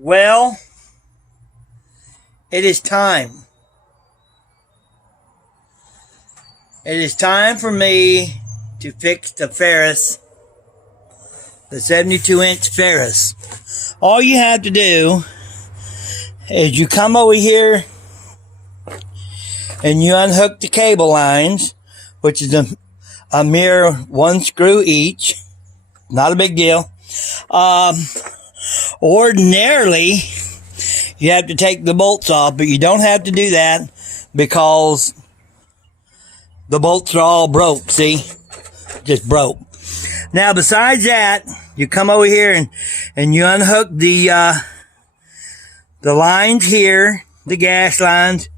Well, it is time. It is time for me to fix the 72-inch Ferris. All you have to do is you come over here and you unhook the cable lines, which is a mere one screw each. Not a big deal. Ordinarily, you have to take the bolts off, but you don't have to do that because the bolts are all broke, see? Just broke. Now, besides that, you come over here and you unhook the lines here, the gas lines.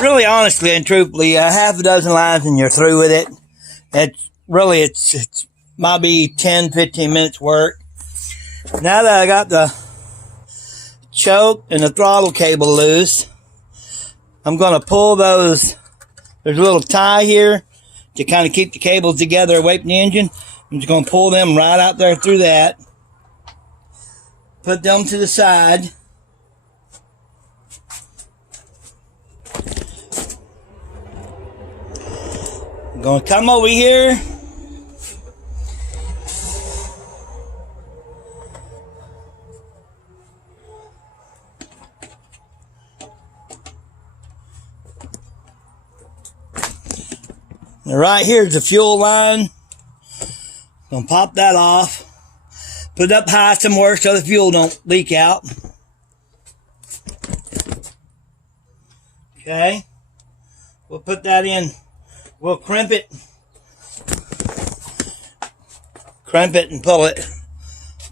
Really, honestly and truthfully, half a dozen lines and you're through with it. It's might be 10, 15 minutes work. Now that I got the choke and the throttle cable loose, I'm going to pull those. There's a little tie here to kind of keep the cables together away from the engine. I'm just going to pull them right out there through that. Put them to the side. I'm going to come over here. Now right here's the fuel line. Gonna pop that off. Put it up high somewhere so the fuel don't leak out. Okay. We'll put that in. We'll crimp it. Crimp it and pull it.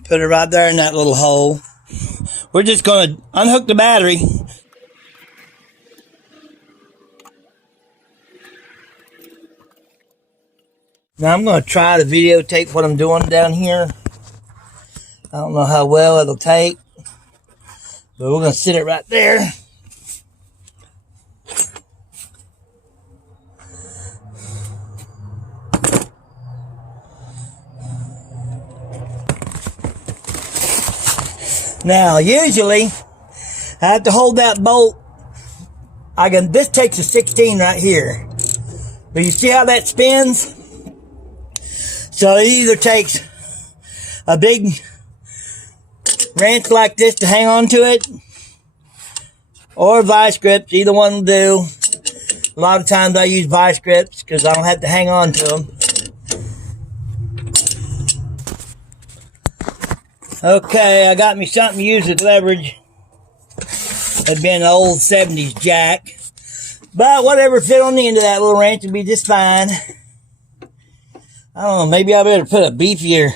Put it right there in that little hole. We're just gonna unhook the battery. Now I'm going to try to videotape what I'm doing down here. I don't know how well it'll take, but we're going to sit it right there. Now usually I have to hold that bolt. This takes a 16 right here, but you see how that spins? So it either takes a big wrench like this to hang on to it, or vice grips. Either one will do. A lot of times I use vice grips because I don't have to hang on to them. Okay, I got me something to use as leverage. It'd been an old 70s jack. But whatever fit on the end of that little wrench would be just fine. I don't know, maybe I better put a beefier.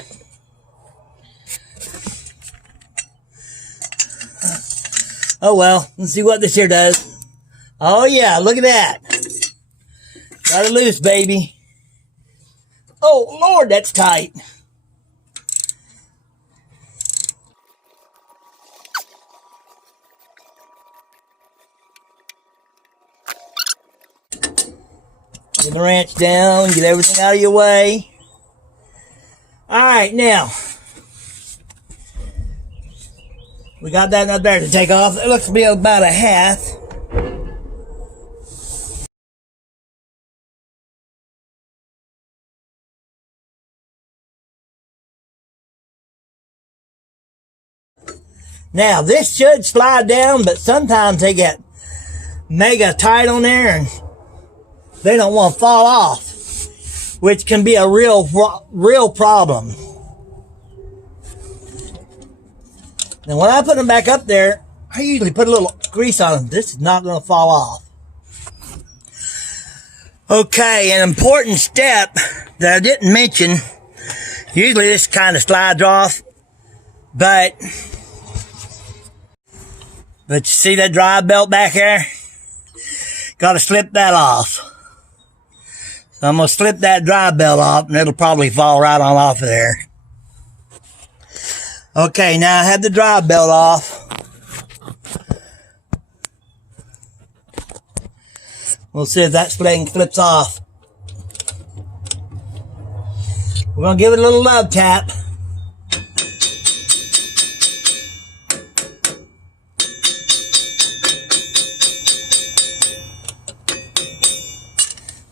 Oh well, let's see what this here does. Oh yeah, look at that. Got it loose, baby. Oh Lord, that's tight. Get the wrench down, get everything out of your way. Alright, now. We got that nut there to take off. It looks to be about a half. Now, this should slide down, but sometimes they get mega tight on there and they don't want to fall off, which can be a real problem. Now, when I put them back up there, I usually put a little grease on them. This is not going to fall off. Okay, an important step that I didn't mention. Usually this kind of slides off, but you see that drive belt back there? Got to slip that off. So I'm going to slip that drive belt off and it'll probably fall right on off of there. Okay, now I have the drive belt off. We'll see if that thing flips off. We're going to give it a little love tap.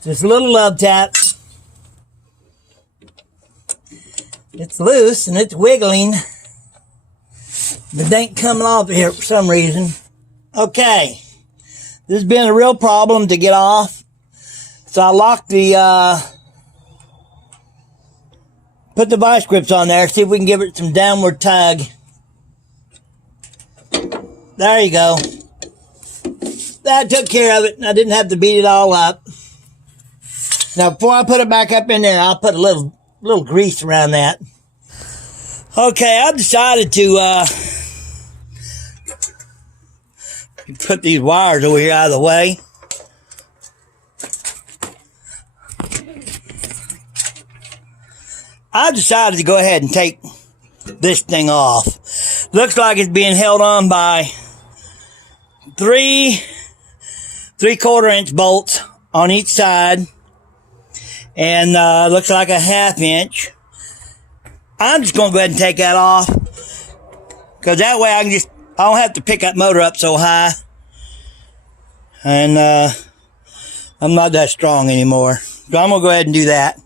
Just a little love tap. It's loose and it's wiggling. But it ain't coming off here for some reason. Okay. This has been a real problem to get off. So I locked the, put the vice grips on there, see if we can give it some downward tug. There you go. That took care of it, and I didn't have to beat it all up. Now, before I put it back up in there, I'll put a little grease around that. Okay, I've decided to put these wires over here out of the way. I decided to go ahead and take this thing off. Looks like it's being held on by 3/4 inch bolts on each side, and looks like a 1/2 inch. I'm just going to go ahead and take that off, because that way I don't have to pick that motor up so high, and I'm not that strong anymore. So I'm going to go ahead and do that.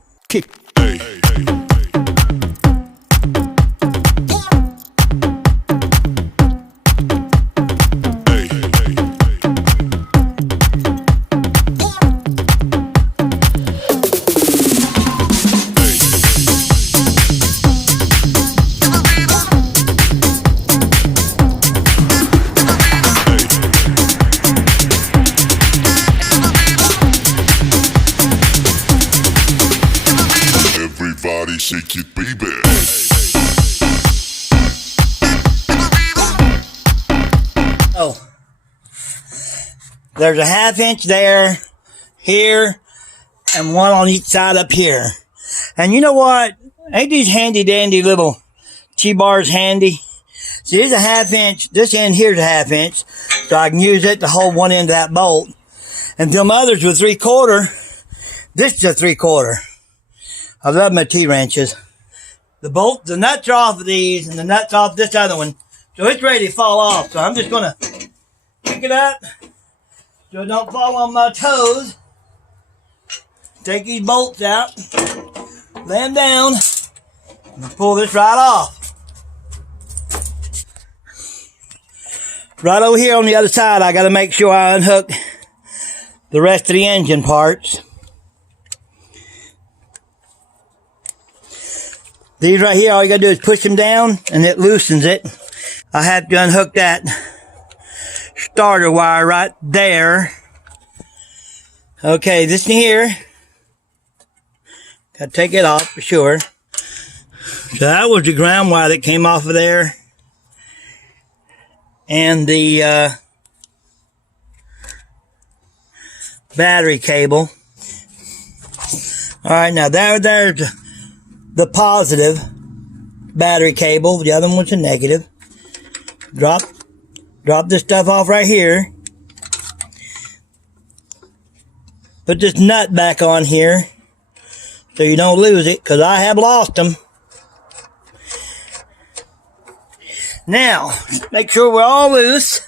Everybody shake it, baby. Oh, there's a 1/2 inch there, here, and one on each side up here. And you know what? Ain't these handy dandy little T-bars handy? See, here's a 1/2 inch. This end here's a 1/2 inch, so I can use it to hold one end of that bolt. And them others were 3/4. This is a 3/4. I love my T-wrenches. The nuts are off of these, and the nuts off this other one. So it's ready to fall off. So I'm just going to pick it up so it don't fall on my toes. Take these bolts out, lay them down, and pull this right off. Right over here on the other side, I got to make sure I unhook the rest of the engine parts. These right here, all you gotta do is push them down and it loosens it. I have to unhook that starter wire right there. Okay, this in here, gotta take it off for sure. So that was the ground wire that came off of there. And the battery cable. Alright, now there's the positive battery cable. The other one's a negative. Drop this stuff off right here. Put this nut back on here so you don't lose it, because I have lost them. Now, make sure we're all loose.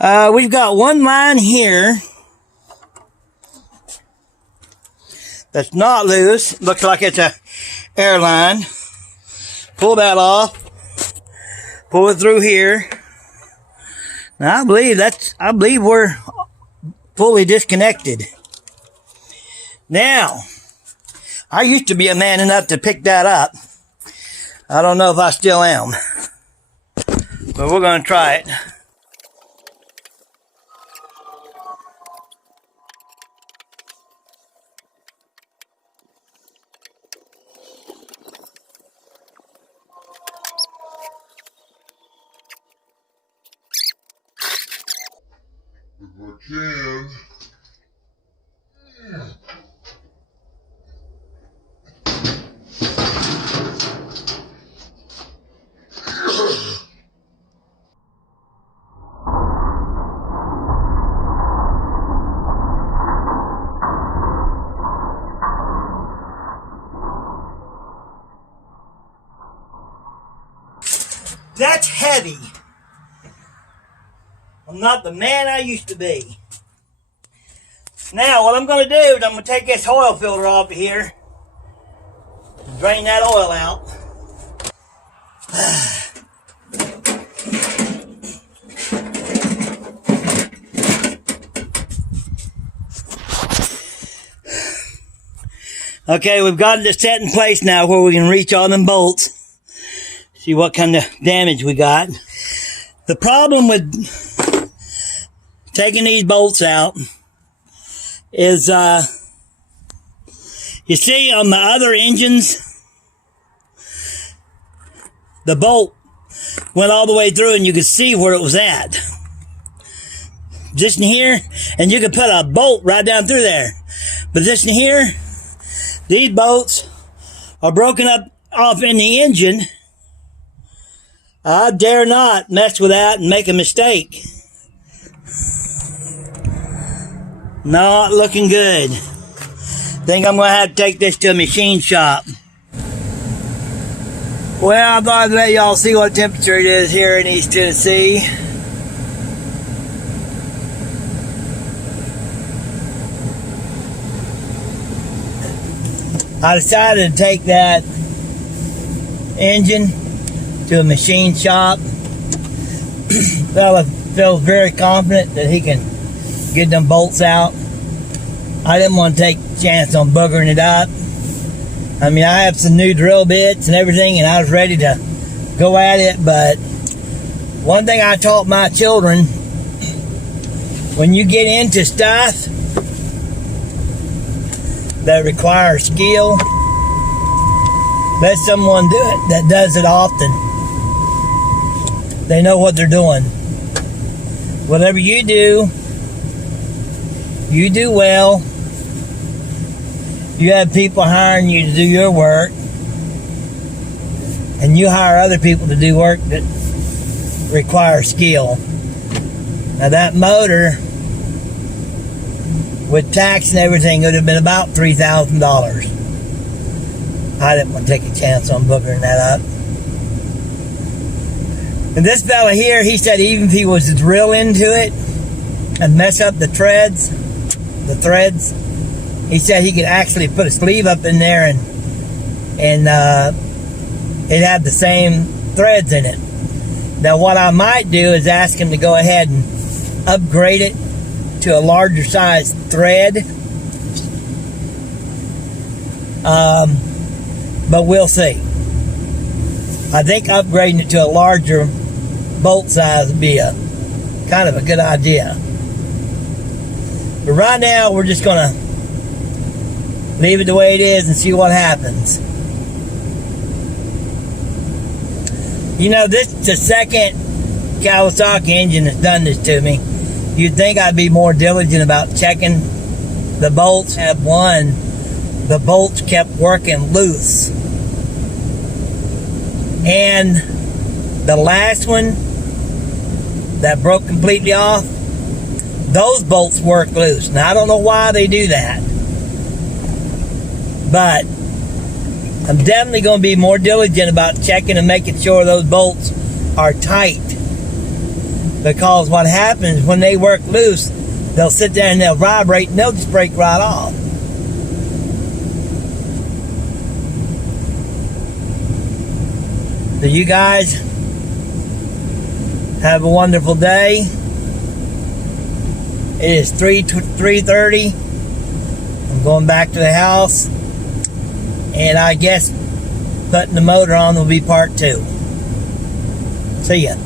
We've got one line here that's not loose. Looks like it's a airline. Pull that off. Pull it through here. Now I believe we're fully disconnected. Now, I used to be a man enough to pick that up. I don't know if I still am, but we're going to try it. If I can. That's heavy. I'm not the man I used to be. Now, what I'm going to do is I'm going to take this oil filter off of here. Drain that oil out. Okay, we've got it set in place now where we can reach all them bolts. See what kind of damage we got. The problem with taking these bolts out is, you see on the other engines, the bolt went all the way through and you could see where it was at. Just in here, and you could put a bolt right down through there. But this in here, these bolts are broken up off in the engine. I dare not mess with that and make a mistake. Not looking good. Think I'm going to have to take this to a machine shop. Well, I thought I'd let y'all see what temperature it is here in East Tennessee. I decided to take that engine to a machine shop. Fella feels very confident that he can get them bolts out. I didn't want to take a chance on boogering it up. I mean, I have some new drill bits and everything, and I was ready to go at it, but one thing I taught my children, when you get into stuff that requires skill, let someone do it that does it often. They know what they're doing. Whatever you do well. You have people hiring you to do your work, and you hire other people to do work that requires skill. Now that motor, with tax and everything, would have been about $3,000. I didn't want to take a chance on boogering that up. And this fella here, he said even if he was to drill into it and mess up the threads, he said he could actually put a sleeve up in there and it had the same threads in it. Now what I might do is ask him to go ahead and upgrade it to a larger size thread. But we'll see. I think upgrading it to a larger bolt size would be a kind of a good idea. But right now we're just gonna leave it the way it is and see what happens. You know, this is the second Kawasaki engine that's done this to me. You'd think I'd be more diligent about checking the bolts. At one, the bolts kept working loose. And the last one that broke completely off, those bolts work loose. Now, I don't know why they do that, but I'm definitely going to be more diligent about checking and making sure those bolts are tight. Because what happens when they work loose, they'll sit there and they'll vibrate and they'll just break right off. So you guys have a wonderful day. It is 3:30. I'm going back to the house, and I guess putting the motor on will be part 2. See ya.